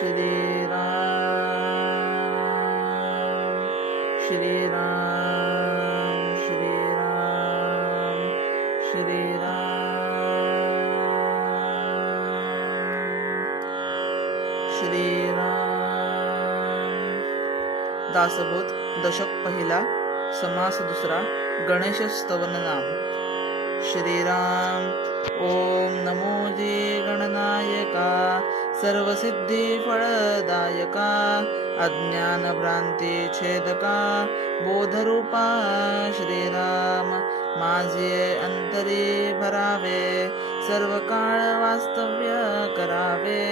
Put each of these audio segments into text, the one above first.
श्रीराम श्रीराम श्रीराम श्रीराम श्रीराम। दासबोध दशक पहिला, समास दुसरा, गणेश स्तवन नाम। श्रीराम। ओम नमो जी गणनायका, सर्वसिद्धी फळदायका, अज्ञान भ्रांती छेदका, बोधरूपा श्रीराम। माझे अंतरी भरावे, सर्व काळ वास्तव्य करावे,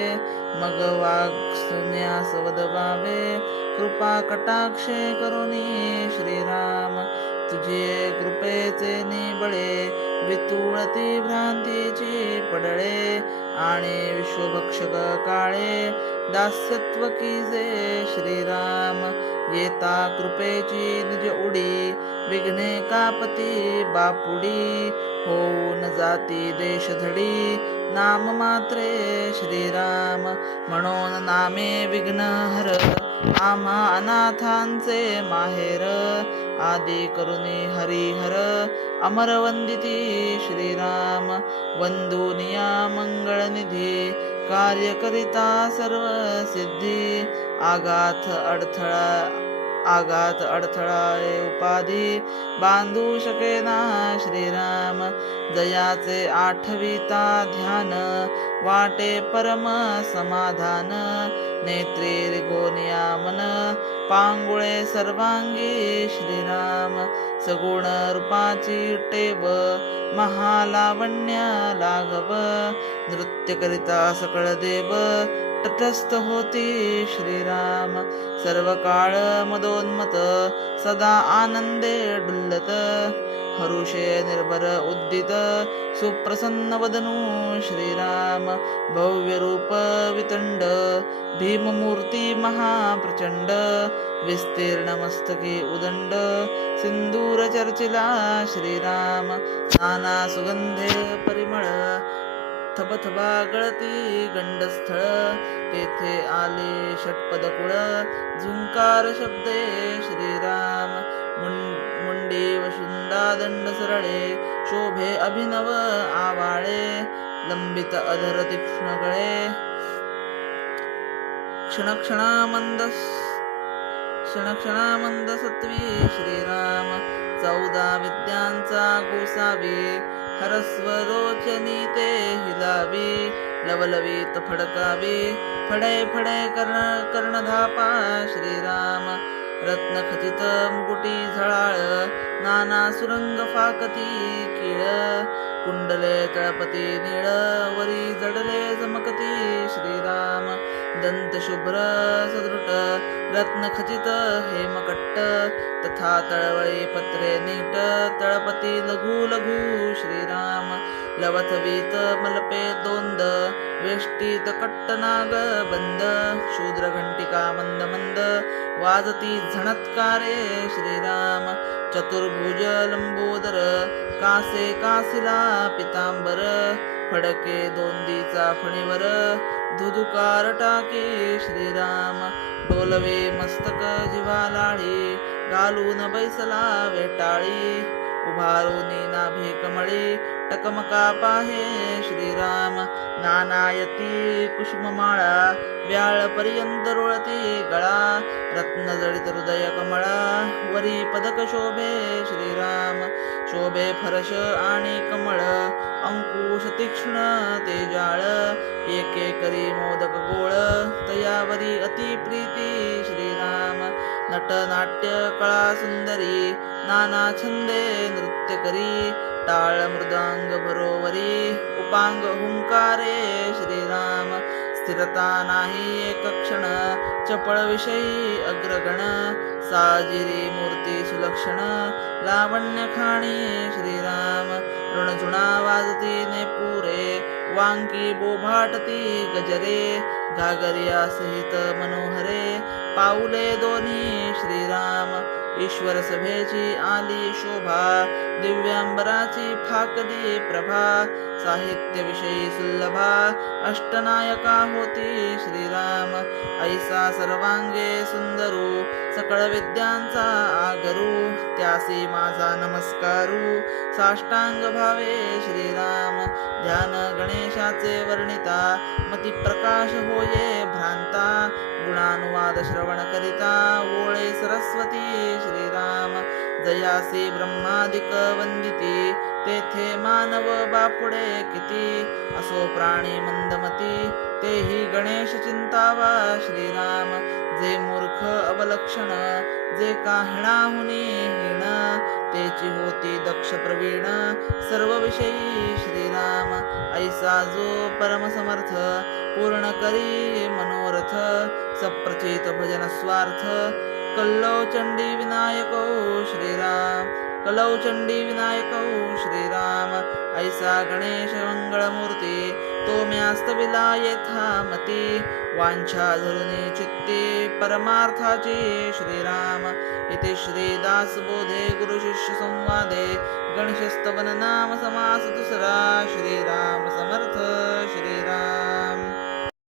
मग वाग सुन्यास वदवावे, कृपा कटाक्षे करुणी श्रीराम। तुझे कृपेचे निबळे, वितुळती भ्रांतीची पडळे, आणि विश्वभक्षक काळे, दास्यत्व कीजे श्रीराम। येता कृपेची निज उडी, विघ्ने कापती बापुडी, होऊन जाती देशधडी, नाम मात्रे श्रीराम। म्हणून नामे विघ्न हर, आम्हा अनाथांचे माहेर, आदी करुणी हरिहर, अमर वंदिती श्रीराम। वंदुनिया मंगळनिधी, कार्य करिता सर्व सिद्धी, आघात अडथळा उपाधी, बांधू शकेना श्रीराम। जयाचे आठविता ध्यान, वाटे परम समाधान, नेत्री रिगोनिया मन, पांगुळे सर्वांगी श्रीराम। सगुण रूपाची टेव, महालावण्य लाघव, नृत्य करिता सकळ देव, तटस्थ होती श्रीराम। सर्व काळ मदोन्मत, सदा आनंदे डुल्लत, हरुषे निर्भर उद्दित, सुप्रसन्न वदनू श्रीराम। भव्य रूप वितंड, भीममूर्ती महाप्रचंड, विस्तीर्ण मस्तकी उदंड, सिंदूर चर्चिला श्रीराम। नाना सुगंधे परिमळ, थबथबा गळती गंडस्थळ, तेथे आले षटपदकुळ, झुंकार शब्दे श्रीराम। मुंडी वशुंडा दंड सरळे, शोभे अभिनव आवाळे, लंबित अधर तीक्ष्ण गळे, क्षणक्षणामंद सत्वी श्रीराम। 14 विद्यांचा गोसावी, हरस्व रोचनी ते हिलावी, लवलवीत फडकावी, फडे फडे कर्णधापा श्रीराम। रत्नखचित मुकुटी झळाळ, नाना सुरंग फाकती कीळ, कुंडले तळपती नीळ, वरी जडले चमकती श्रीराम। दंत शुभ्र सदृट, रत्नखचित हेमकट्ट, तथा तळवळी पत्रे नीट, तळपती लघु लघु श्रीराम। लवथवीत मलपे दोंद, वेष्टीत कट्टनाग बंद, शूद्र घंटिका मंद मंद, वाजती झणत्कारे श्रीराम। चतुर्भुज लंबोदर, कासे कासिला पितांबर, फडके दोंदीचा फणीवर, धुधुकार टाके श्रीराम। डोलवे मस्तक जिव्हालाळी, घालून बैसला वेटाळी, उभारोनी नाभी कमळी, टकमका पाहे श्रीराम। नानायती कुसुममाळा, व्याळ पर्यंत रुळती गळा, रत्न जडित हृदय कमळा, वरी पदक शोभे श्रीराम। शोभे फरश आणि कमळ, अंकुश तीक्ष्ण तेजाळ, एके करी मोदक गोळ, तयावरी अति प्रीती श्रीराम। नट नाट्य कळा सुंदरी, नाना छंदे नृत्य करी, टाळ मृदांग बरोबरी, उपांग हुंकारे श्रीराम। स्थिरता नाही एक क्षण, चपळ विषयी अग्रगण, साजिरी मूर्ती सुलक्षण, लावण्य खाणी श्रीराम। ऋणझुणा वाजती नेपुरे, वांकी बोभाटती गजरे, घागरिया सहित मनोहरे, पाऊले दोन्ही श्रीराम। ईश्वर सभेची आली शोभा, दिव्यांबराची फाकली प्रभा, साहित्य विषयी सुलभा, अष्टनायका होती श्रीराम. ऐसा सर्वांगे सुंदरू, सकळ विद्यांचा आगरू, त्यासी माझा नमस्कारू, साष्टांग भावे श्रीराम. ध्यान गणेशाचे वर्णिता, मती प्रकाश होये भ्रांता, गुणानुवाद श्रवण करिता, ओळे सरस्वती श्रीराम. जयासी ब्रह्मादिक वंदिती, तेथे मानव बापुडे किती, असो प्राणी मंदमती, तेही गणेश चिंतावा श्रीराम. जे मूर्ख अवलक्षण, जे काहिणाहुनी हीण, तेची होती दक्ष प्रवीण, सर्व विषयी श्रीराम. ऐसा जो परमसमर्थ, पूर्ण करी मनोरथ, सप्रचित भजन स्वार्थ, कल्लौ चंडी विनायको श्रीराम. कलौ चंडी विनायको श्रीराम. ऐसा गणेश मंगळमूर्ती, तो म्यास्तविला येथा मती, वांछा धरुनी चित्ती, परमार्थाची श्रीराम. इति श्रीदासबोधे गुरुशिष्य संवादे, गणेशस्तवन नाम समास दुसरा